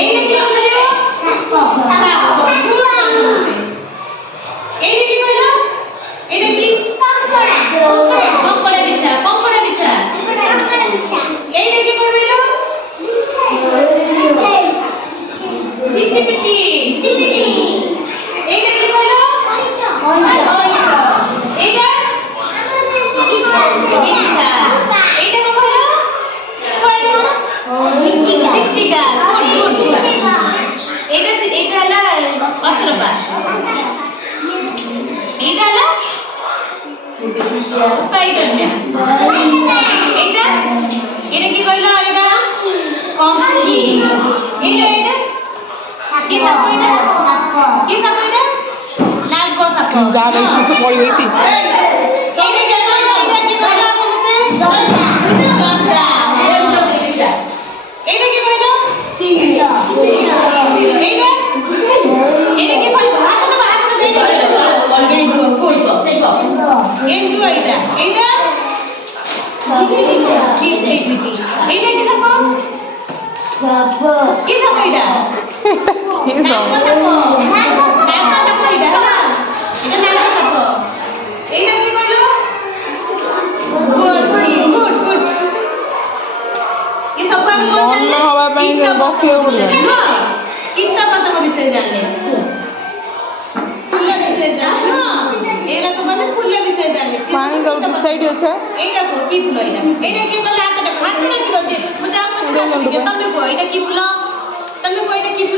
এইটা কি বলবো? এইটা কি বলবো? এটা কি? কঙ্কড়া বিছা। কঙ্কড়া বিছা। এইটা কি বলবো? চিটিপিটি। এইটা কি বলবো? এইটা বিছা। এইটা কি বলবো? কয়টা বলো? চিকটিকা। এইটা হলো অস্ত্রপা। এইটা হলো পাইডারম্যান। এইটা এটা কি কইলো? এটা কঙ্কি। এটা কি সাপ? এটা কি সাপ? এটা নাগ সাপ। যা দেখি পড়ি হইতি এইটা কি কইলো? এটা কি কইলো? জন্দা। এইটা কি কইলো? এইটা এটা কি কইলো? হাতে বেই দিলো। গেন্ডু কইতো সেইটা। গেন্ডু এইটা। এইটা চিটিপিটি। এইটা কি সাপ? কি সাপ এইটা? নাগ সাপ। নাগ সাপ এইটা হলো। এটা নাগ সাপ। এইটা কি কইলো? গুড। এই সব আমি অন্য হওয়া ପାଇଁ ବସିବାକୁ ପଡ଼ିବ। কিংটা পাতা বিଷୟ জানলে ফুল বিଷয় জানো? এরা সব মানে ফুল বিষয় জানলে ପାଣି ଯାଉଛି ସେଇଠି ଅଛେ এই দেখো কি ফুল এইটা কি বলে? হাতে রাখিলো যে বুঝা তমে কো এটা কি ফুল? তমে কো এটা কি ফুল?